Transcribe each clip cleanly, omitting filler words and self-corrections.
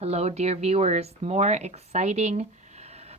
Hello, dear viewers. More exciting,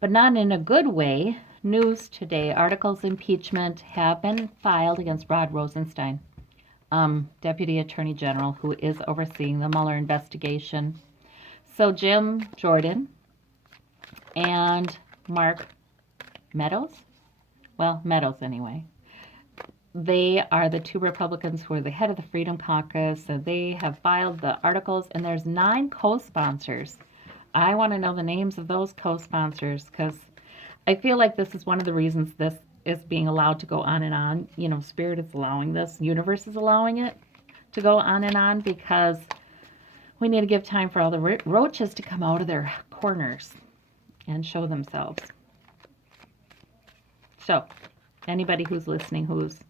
but not in a good way, news today. Articles of impeachment have been filed against Rod Rosenstein, Deputy Attorney General, who is overseeing the Mueller investigation. So Jim Jordan and Mark Meadows, well, Meadows anyway, they are the two Republicans who are the head of the Freedom Caucus. So they have filed the articles, and there's 9 co-sponsors. I want to know the names of those co-sponsors because I feel like this is one of the reasons this is being allowed to go on and on. You know, Spirit is allowing this, universe is allowing it to go on and on because we need to give time for all the roaches to come out of their corners and show themselves. So, anybody who's listening who's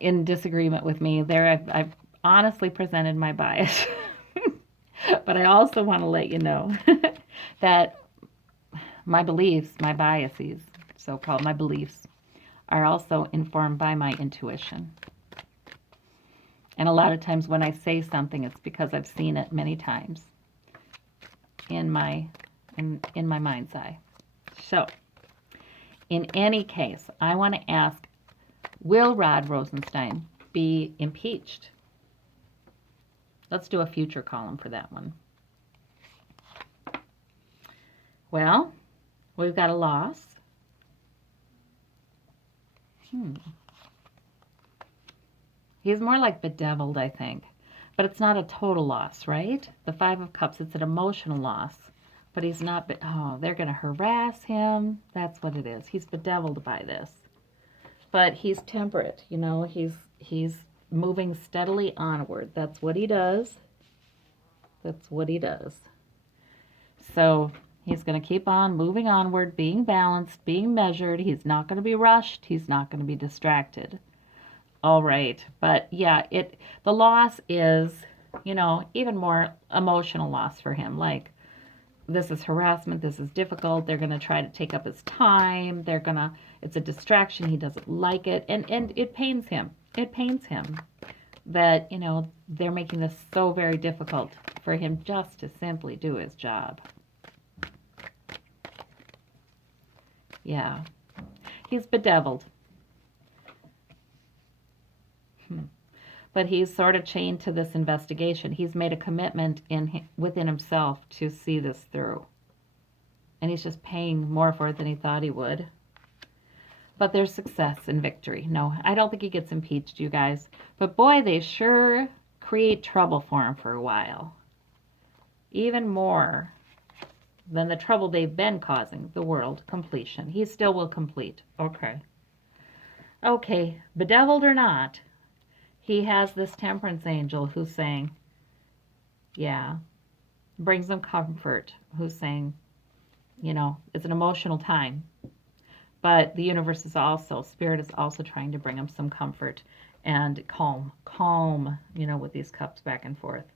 in disagreement with me, there I've honestly presented my bias. But I also want to let you know that my beliefs, my biases, so-called my beliefs, are also informed by my intuition. And a lot of times when I say something, it's because I've seen it many times in my mind's eye. So, in any case, I want to ask, will Rod Rosenstein be impeached? Let's do a future column for that one. Well, we've got a loss. He's more like bedeviled, I think. But it's not a total loss, right? The 5 of Cups, it's an emotional loss. But he's not, they're going to harass him. That's what it is. He's bedeviled by this. But he's temperate, you know. He's moving steadily onward. That's what he does. That's what he does. So he's going to keep on moving onward, being balanced, being measured. He's not going to be rushed. He's not going to be distracted. All right. But yeah, the loss is, you know, even more emotional loss for him. Like, this is harassment. This is difficult. They're going to try to take up his time. It's a distraction. He doesn't like it. And it pains him. It pains him that, you know, they're making this so very difficult for him just to simply do his job. Yeah. He's bedeviled. But he's sort of chained to this investigation. He's made a commitment within himself to see this through. And he's just paying more for it than he thought he would. But there's success and victory. No, I don't think he gets impeached, you guys. But boy, they sure create trouble for him for a while. Even more than the trouble they've been causing the world completion. He still will complete. Okay. Okay, bedeviled or not, he has this temperance angel who's saying, yeah, brings him comfort, who's saying, you know, it's an emotional time. But the universe is also, Spirit is also trying to bring him some comfort and calm, you know, with these cups back and forth.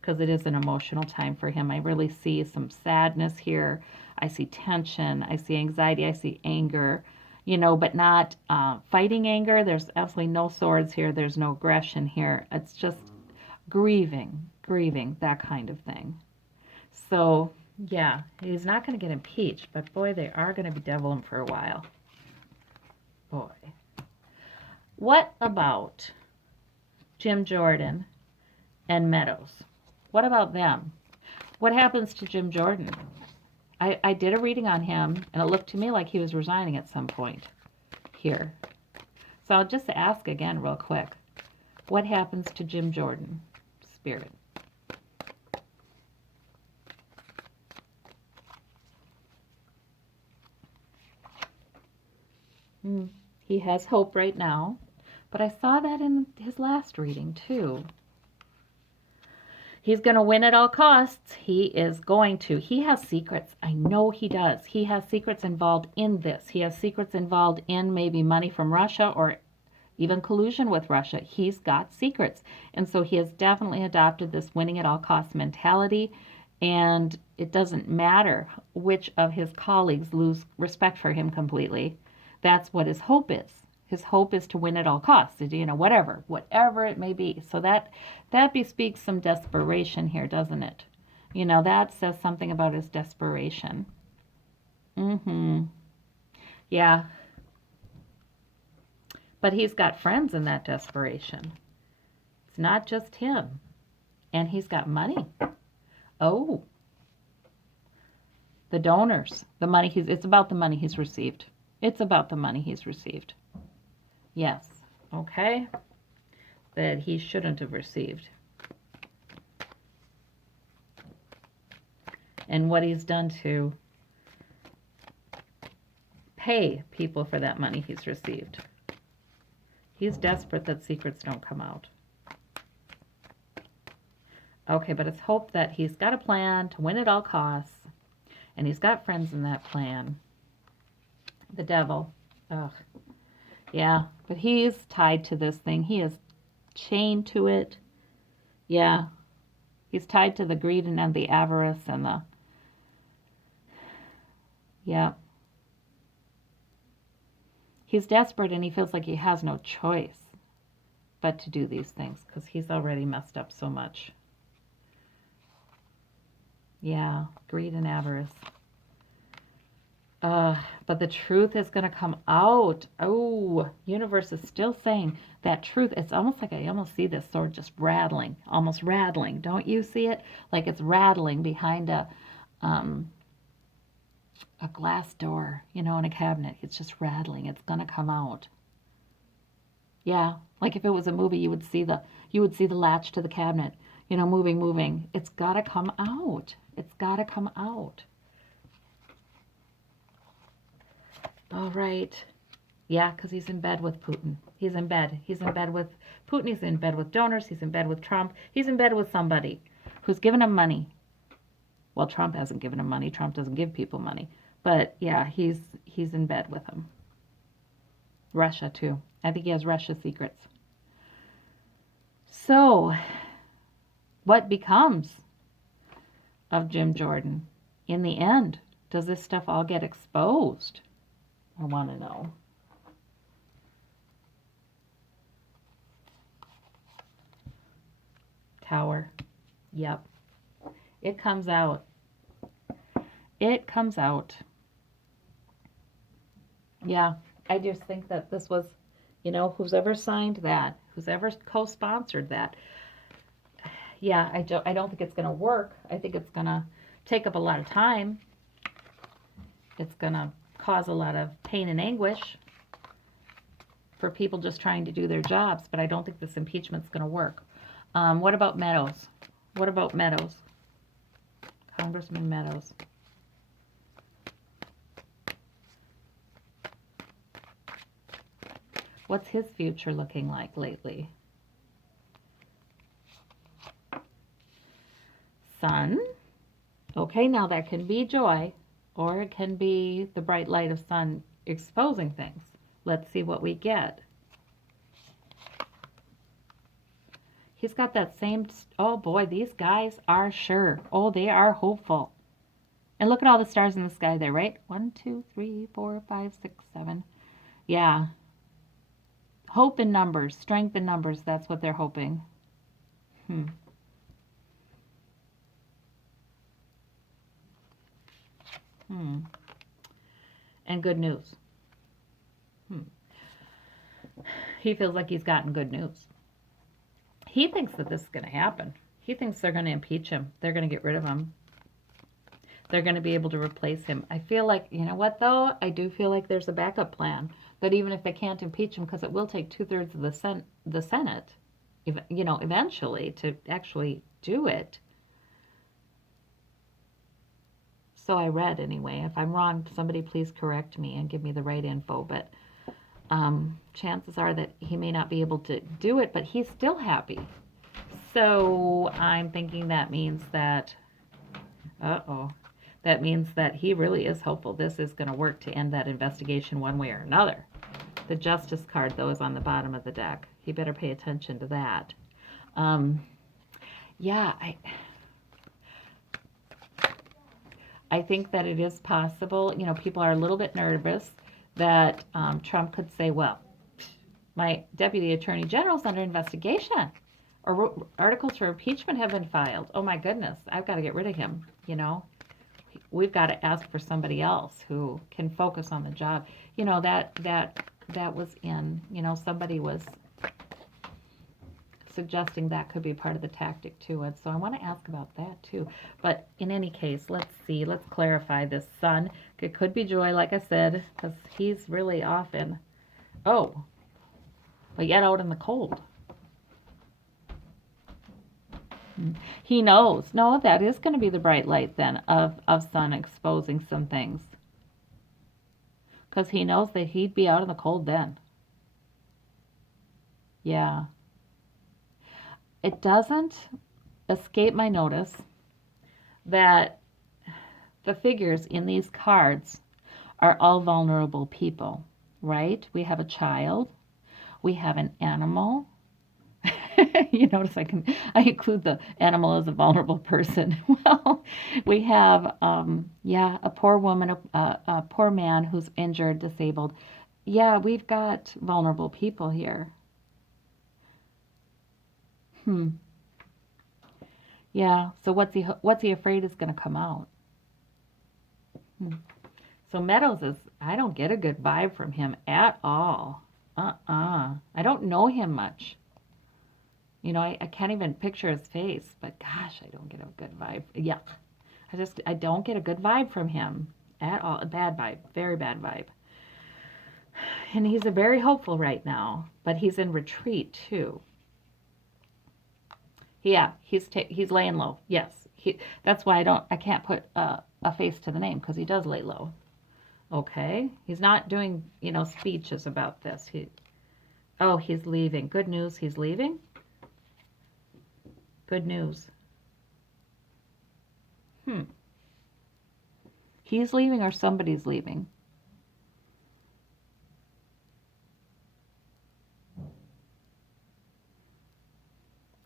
Because it is an emotional time for him. I really see some sadness here. I see tension. I see anxiety. I see anger, you know, but not fighting anger. There's absolutely no swords here. There's no aggression here. It's just grieving, that kind of thing. So, yeah, he's not going to get impeached, but boy, they are going to bedevil him for a while. Boy. What about Jim Jordan and Meadows? What about them? What happens to Jim Jordan? I did a reading on him, and it looked to me like he was resigning at some point here. So I'll just ask again real quick. What happens to Jim Jordan, Spirit? He has hope right now, but I saw that in his last reading too. He's going to win at all costs. He is going to. He has secrets. I know he does. He has secrets involved in this. He has secrets involved in maybe money from Russia or even collusion with Russia. He's got secrets. And so he has definitely adopted this winning at all costs mentality. And it doesn't matter which of his colleagues lose respect for him completely. That's what his hope is. His hope is to win at all costs, you know, whatever it may be. So that bespeaks some desperation here, doesn't it? That says something about his desperation. Mm-hmm. Yeah, but he's got friends in that desperation. It's not just him. And he's got money. Oh, the donors. It's about the money he's received. It's about the money he's received. Yes. Okay. That he shouldn't have received. And what he's done to pay people for that money he's received. He's desperate that secrets don't come out. Okay, but it's hoped that he's got a plan to win at all costs, and he's got friends in that plan. The devil. Ugh. Yeah, but he's tied to this thing. He is chained to it. Yeah, he's tied to the greed and the avarice and the, yeah. He's desperate and he feels like he has no choice but to do these things because he's already messed up so much. Yeah, greed and avarice. But the truth is going to come out. Oh, universe is still saying that truth. It's almost like I almost see this sword just rattling, almost rattling. Don't you see it? Like it's rattling behind a glass door, in a cabinet. It's just rattling. It's going to come out. Yeah, like if it was a movie, you would see the latch to the cabinet, moving. It's got to come out. It's got to come out. All right. Yeah, because he's in bed with Putin. He's in bed. He's in bed with Putin. He's in bed with donors. He's in bed with Trump. He's in bed with somebody who's given him money. Well, Trump hasn't given him money. Trump doesn't give people money. But yeah, he's in bed with him. Russia too. I think he has Russia's secrets. So, what becomes of Jim Jordan in the end? Does this stuff all get exposed? I want to know. Tower. Yep. It comes out. It comes out. Yeah. I just think that this was, who's ever signed that, who's ever co-sponsored that. Yeah, I don't think it's going to work. I think it's going to take up a lot of time. It's going to cause a lot of pain and anguish for people just trying to do their jobs, but I don't think this impeachment's going to work. What about Meadows? What about Meadows? Congressman Meadows. What's his future looking like lately? Sun. Okay, now that can be joy, or it can be the bright light of sun exposing things. Let's see what we get. He's got that same, oh boy, these guys are sure. Oh, they are hopeful. And look at all the stars in the sky there, right? 1, 2, 3, 4, 5, 6, 7. Yeah. Hope in numbers, strength in numbers, that's what they're hoping. And good news. He feels like he's gotten good news. He thinks that this is going to happen. He thinks they're going to impeach him. They're going to get rid of him. They're going to be able to replace him. I feel like, you know what, though? I do feel like there's a backup plan. That even if they can't impeach him, because it will take 2/3 of the Senate, eventually to actually do it. So I read anyway. If I'm wrong, somebody please correct me and give me the right info. But chances are that he may not be able to do it, but he's still happy. So I'm thinking that means that, that means that he really is hopeful this is going to work to end that investigation one way or another. The justice card, though, is on the bottom of the deck. He better pay attention to that. Yeah, I think that it is possible. People are a little bit nervous that Trump could say, well, my deputy attorney general's under investigation. articles for impeachment have been filed. Oh my goodness, I've got to get rid of him, you know. We've got to ask for somebody else who can focus on the job. You know, that was in, you know, somebody was suggesting that could be part of the tactic too. And so I want to ask about that too. But in any case, let's see, let's clarify this sun. It could be Joy, like I said, because he's really often, oh, but yet out in the cold. He knows. No, that is going to be the bright light then of sun exposing some things. Because he knows that he'd be out in the cold then. Yeah. It doesn't escape my notice that the figures in these cards are all vulnerable people, right? We have a child, we have an animal. You notice I include the animal as a vulnerable person. Well, we have yeah, a poor woman, a poor man who's injured, disabled. Yeah, we've got vulnerable people here. Hmm. Yeah. So what's he afraid is going to come out? Hmm. So Meadows is, I don't get a good vibe from him at all. I don't know him much. You know, I can't even picture his face, but gosh, I don't get a good vibe. Yuck. I don't get a good vibe from him at all. A bad vibe, very bad vibe. And he's a very hopeful right now, but he's in retreat too. Yeah, he's laying low. Yes, that's why I can't put a face to the name because he does lay low. Okay, he's not doing speeches about this. Oh, he's leaving. Good news, he's leaving. Good news. He's leaving or somebody's leaving.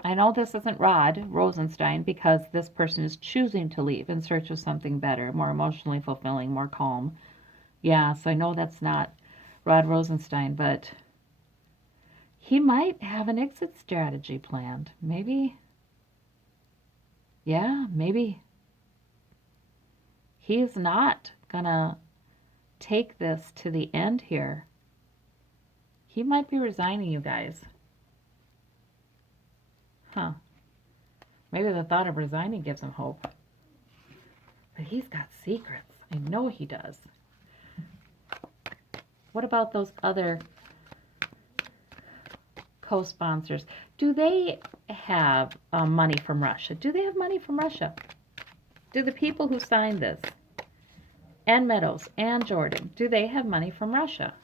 I know this isn't Rod Rosenstein because this person is choosing to leave in search of something better, more emotionally fulfilling, more calm. Yeah, so I know that's not Rod Rosenstein, but he might have an exit strategy planned. Maybe, yeah, maybe he's not gonna take this to the end here. He might be resigning, you guys. Huh. Maybe the thought of resigning gives him hope. But he's got secrets. I know he does. What about those other co-sponsors? Do they have money from Russia? Do they have money from Russia? Do the people who signed this, and Meadows and Jordan, do they have money from Russia?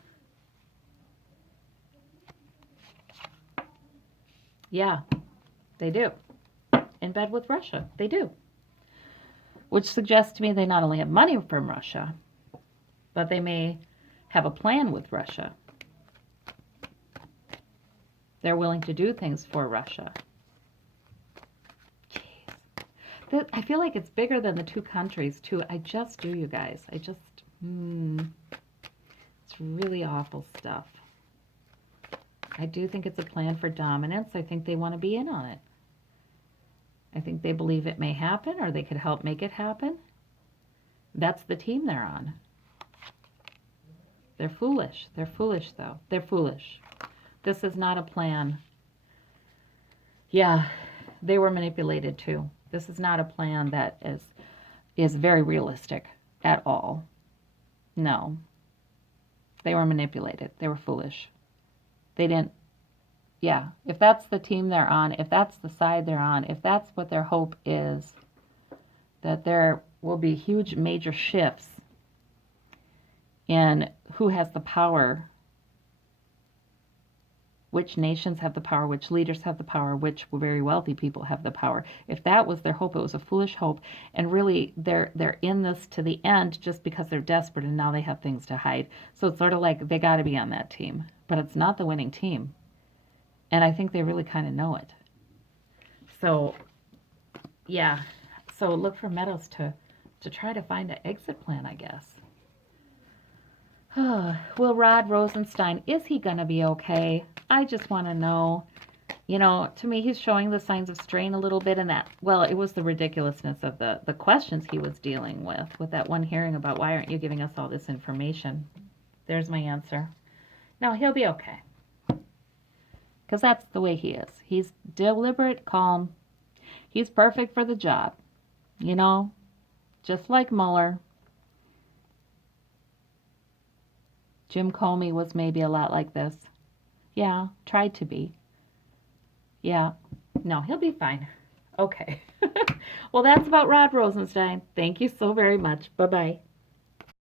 Yeah, they do. In bed with Russia, they do. Which suggests to me they not only have money from Russia, but they may have a plan with Russia. They're willing to do things for Russia. Jeez. I feel like it's bigger than the two countries, too. I just do, you guys. It's really awful stuff. I do think it's a plan for dominance. I think they want to be in on it. I think they believe it may happen or they could help make it happen. That's the team they're on. They're foolish. They're foolish, though. They're foolish. This is not a plan. Yeah, they were manipulated, too. This is not a plan that is very realistic at all. No. They were manipulated. They were foolish. They didn't, yeah, if that's the team they're on, if that's the side they're on, if that's what their hope is, that there will be huge major shifts in who has the power, which nations have the power, which leaders have the power, which very wealthy people have the power. If that was their hope, it was a foolish hope, and really they're in this to the end just because they're desperate and now they have things to hide. So it's sort of like they got to be on that team, but it's not the winning team. And I think they really kind of know it. So, yeah. So look for Meadows to try to find an exit plan, I guess. Will Rod Rosenstein, is he going to be okay? I just want to know. You know, to me, he's showing the signs of strain a little bit in that, well, it was the ridiculousness of the questions he was dealing with that one hearing about why aren't you giving us all this information? There's my answer. No, he'll be okay. Because that's the way he is. He's deliberate, calm. He's perfect for the job. You know, just like Mueller. Jim Comey was maybe a lot like this. Yeah, tried to be. Yeah. No, he'll be fine. Okay. Well, that's about Rod Rosenstein. Thank you so very much. Bye bye.